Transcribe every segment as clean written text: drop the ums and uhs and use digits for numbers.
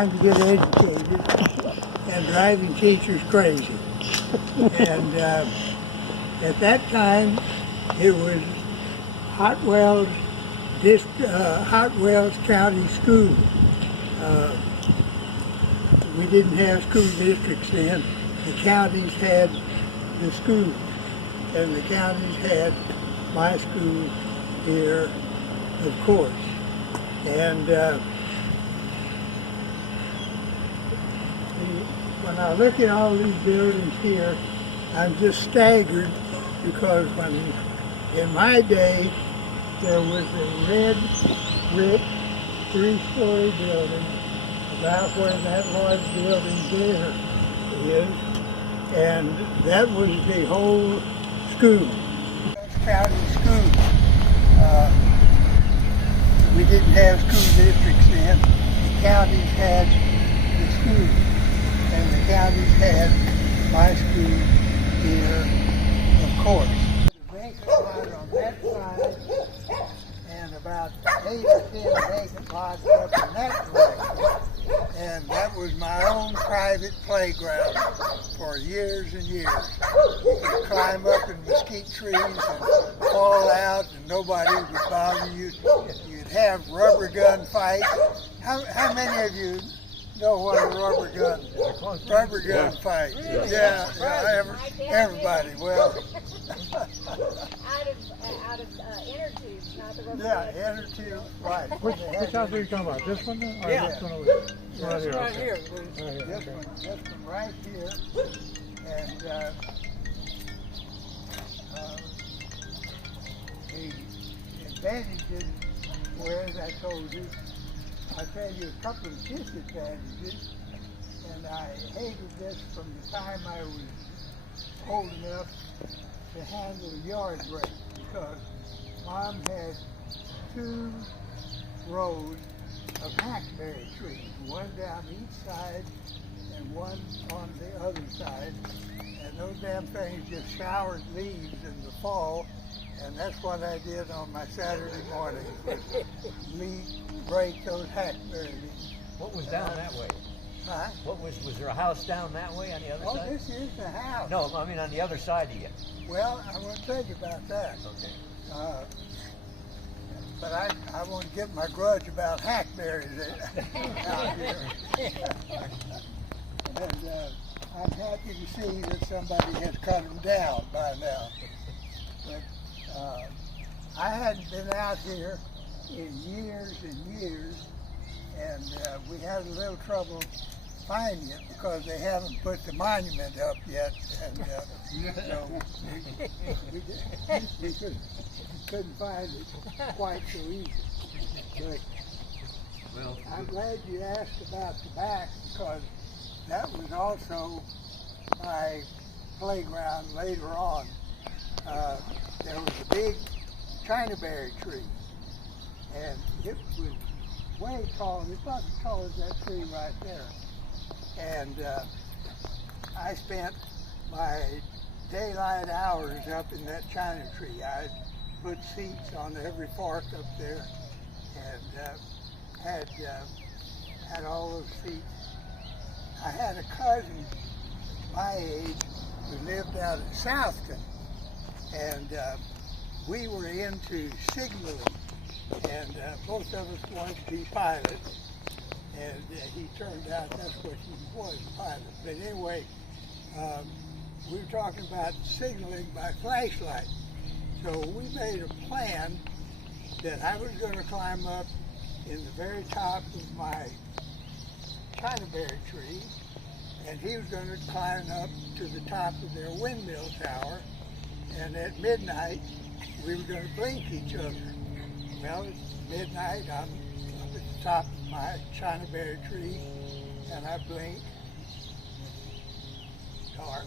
trying to get educated and driving teachers crazy. And at that time, it was Hot Wells County School. We didn't have school districts then. The counties had the schools, and the counties had my school here, of course. And when I look at all these buildings here, I'm just staggered because in my day, there was a red brick 3-story building about where that large building there is, and that was the whole school, county school. We didn't have school districts then. The counties had the schools, and the counties had my school here, of course. The vacant lot on that side, and about 8 or 10 vacant lots up in that direction. And that was my own private playground for years and years. You could climb up in mesquite trees and fall out, and nobody would bother you. You'd have rubber gun fights. How many of you know what a rubber gun fight? Yeah, everybody. Well, out of inner tubes, not the rubber. Yeah, inner tube, right. Which house are you talking about? This one? Or Yeah. This one over here? Right here. Right here. This one right here, and the advantages were, as I told you, I'll tell you a couple of disadvantages, and I hated this from the time I was old enough to handle yard break, because Mom had 2 rows of hackberry trees, one down each side and one on the other side, and those damn things just showered leaves in the fall, and that's what I did on my Saturday morning, break those hackberry leaves. What was down that way? Huh? Was there a house down that way on the other side? Oh, this is the house. No, I mean on the other side of you. Well, I want to tell you about that. Okay. But I won't get my grudge about hackberries out here. And I'm happy to see that somebody has cut them down by now. But I hadn't been out here in years and years, and we had a little trouble finding it because they haven't put the monument up yet, and so we couldn't find it quite so easy. But Well, I'm glad you asked about the back, because that was also my playground later on. There was a big chinaberry tree, and it was way tall. It's not as tall as that tree right there. And I spent my daylight hours up in that china tree. I'd put seats on every fork up there, and had all those seats. I had a cousin my age who lived out in Southton, and we were into signaling, and both of us wanted to be pilots, and he turned out that's what he was, a pilot. But anyway, we were talking about signaling by flashlight. So we made a plan that I was going to climb up in the very top of my chinaberry tree, and he was going to climb up to the top of their windmill tower, and at midnight we were going to blink each other. Well, it's midnight, I'm up at the top of my chinaberry tree, and I blink. Dark.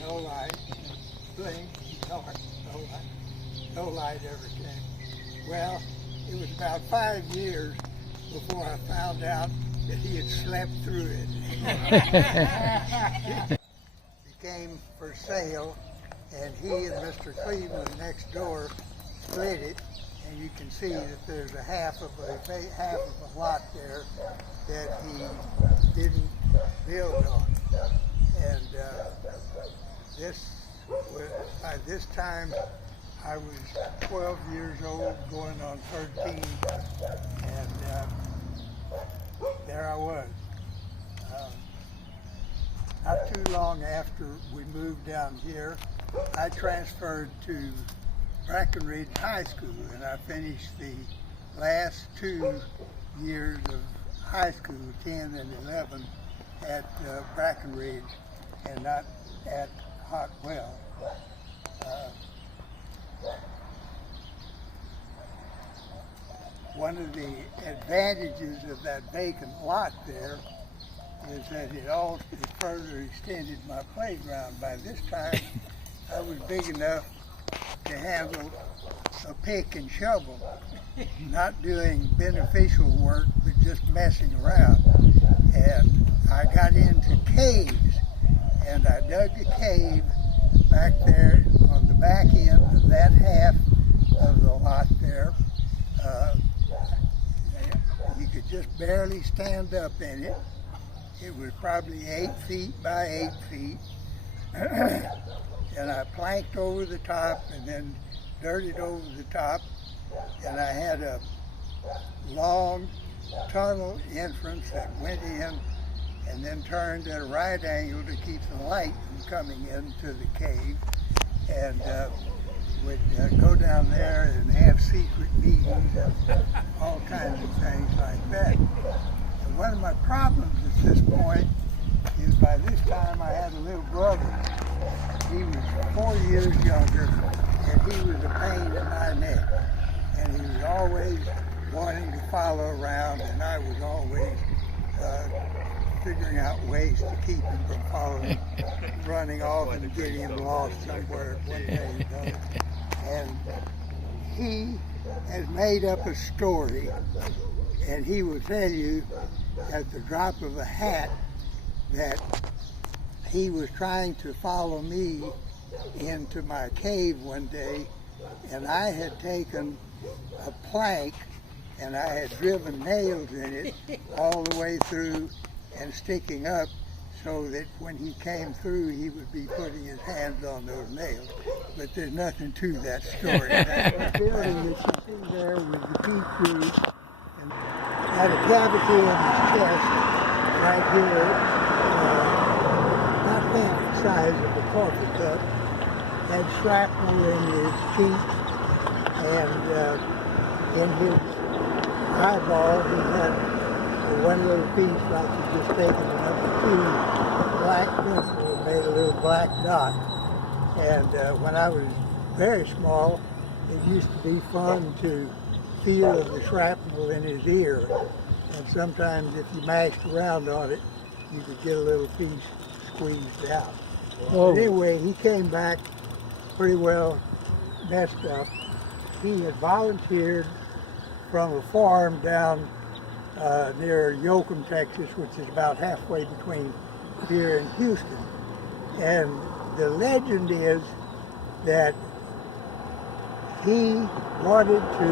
No light. Blink. Dark. No light. No light ever came. Well, it was about 5 years before I found out that he had slept through it. It came for sale, and he and Mr. Cleveland next door split it, and you can see that there's a half of a lot there that he didn't build on. And by this time, I was 12 years old, going on 13, and there I was. Not too long after we moved down here, I transferred to Breckenridge High School, and I finished the last 2 years of high school, 10 and 11, at Breckenridge and not at Hotwell. One of the advantages of that vacant lot there is that it further extended my playground. By this time, I was big enough to handle a pick and shovel, not doing beneficial work, but just messing around. And I got into caves, and I dug a cave back there on the back end of that half of the lot there. You could just barely stand up in it. It was probably 8 feet by 8 feet. And I planked over the top and then dirted over the top. And I had a long tunnel entrance that went in and then turned at a right angle to keep the light from coming into the cave. And would go down there and have secret meetings and all kinds of things like that. And one of my problems at this point is by this time I had a little brother. He was 4 years younger, and he was a pain in my neck. And he was always wanting to follow around, and I was always figuring out ways to keep him from following, running off and getting him lost somewhere one day or another. And he has made up a story, and he will tell you at the drop of a hat that he was trying to follow me into my cave one day, and I had taken a plank and I had driven nails in it all the way through and sticking up so that when he came through he would be putting his hands on those nails. But there's nothing to that story. That building that you see there with the peach trees and had a cavity in his chest right here, about half the size of a coffee cup, had shrapnel in his cheek, and in his eyeball he had one little piece like he just taken a number 2 black pencil and made a little black dot. And when I was very small, it used to be fun to feel the shrapnel in his ear. And sometimes if you mashed around on it, you could get a little piece squeezed out. But anyway, he came back pretty well messed up. He had volunteered from a farm down near Yoakum, Texas, which is about halfway between here and Houston. And the legend is that he wanted to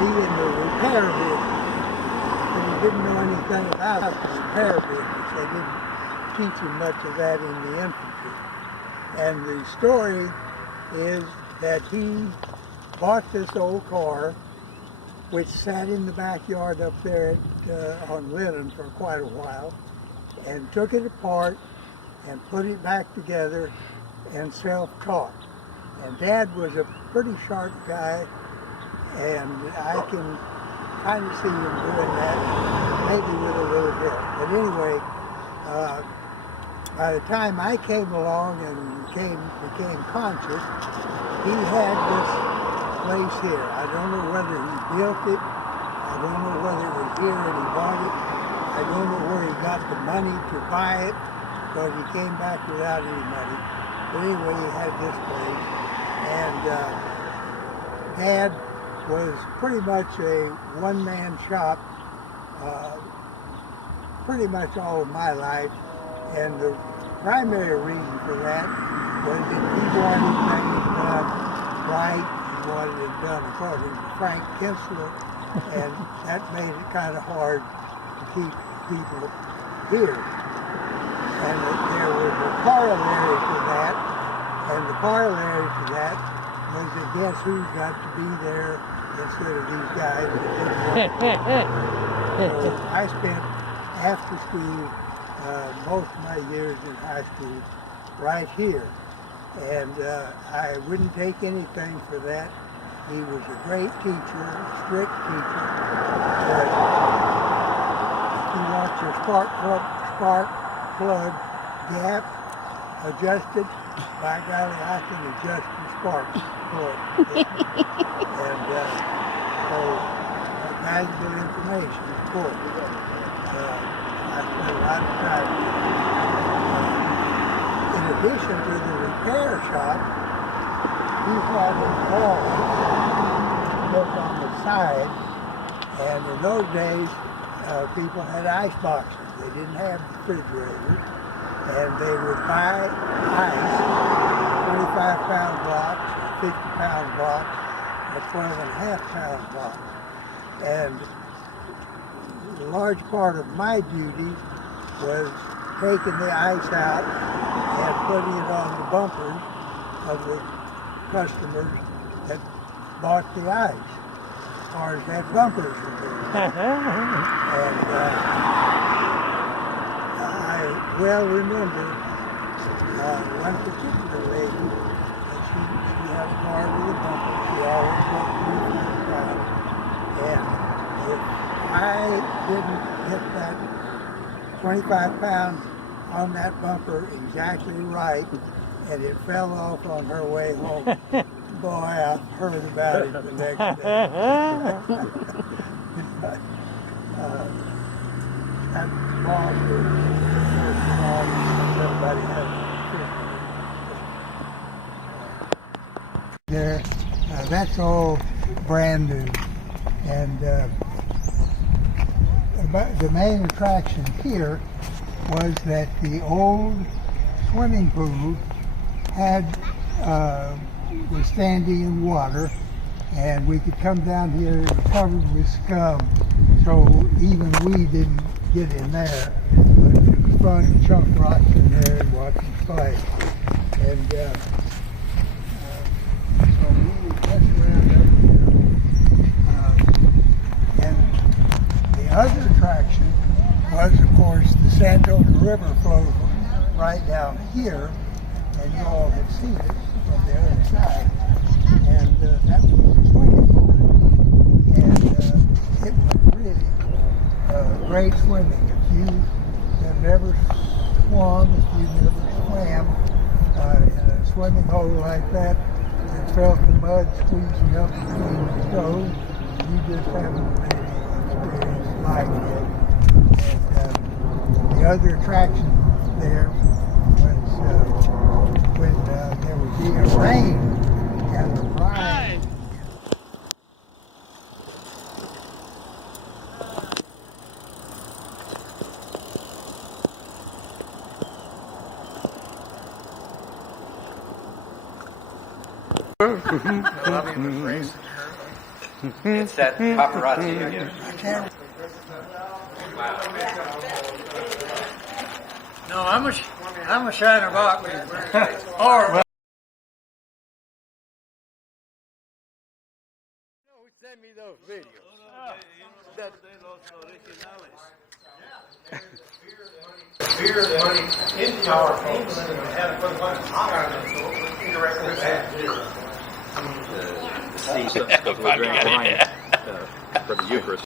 be in the repair business, but he didn't know anything about the repair business. They didn't teach him much of that in the infantry. And the story is that he bought this old car, which sat in the backyard up there on Lennon for quite a while, and took it apart and put it back together and self-taught. And Dad was a pretty sharp guy, and I can kind of see him doing that, maybe with a little help. But anyway, by the time I came along and became conscious, he had this place here. I don't know whether he built it. I don't know whether it was here and he bought it. I don't know where he got the money to buy it, because he came back without any money. But anyway, he had this place. And Dad was pretty much a one-man shop pretty much all of my life. And the primary reason for that was that he wanted things done right. He wanted it done according to Frank Kinsler, and that made it kind of hard to keep people here. And there was a corollary to that, and the corollary to that was that guess who's got to be there instead of these guys that didn't want to. So I spent after school, most of my years in high school, right here. And I wouldn't take anything for that. He was a great teacher, a strict teacher. But if you want your spark plug gap adjusted, by golly, I can adjust your spark plug. And so, valuable information, of course. I spent a lot of time. In addition to the repair shop, he had a hall built on the side, and in those days, people had ice boxes. They didn't have refrigerators, and they would buy ice, 25-pound blocks, 50-pound blocks, or 12.5-pound blocks. And a large part of my duty was taking the ice out and putting it on the bumpers of the customers that bought the ice, as far as that bumpers were concerned. And I well remember one particular lady, that she had a car with a bumper. She always went 3 pounds. And if I didn't hit that 25 pounds on that bumper exactly right, and it fell off on her way home, boy, I heard about it the next day. That boss was everybody had there. That's all brand new. And the main attraction here was that the old swimming pool was standing in water, and we could come down here and covered with scum, so even we didn't get in there. But it was fun to chunk rocks in there and watch them play. And so we would mess around up here. And the other attraction was, of course, the Santona River flows right down here, and you all have seen it from the other side. And that was a swimming pool, and it was really great swimming. If you have never swum, if you've never swam in a swimming hole like that and felt the mud squeezing up between the toes, you just haven't really experienced like it. And the other attraction there was when there would be a rain and the ride. It's that paparazzi again. No, I'm a shiner box. Or send me those videos. Beer money into our homes and we had to put money on it indirectly bad. The Eucharist.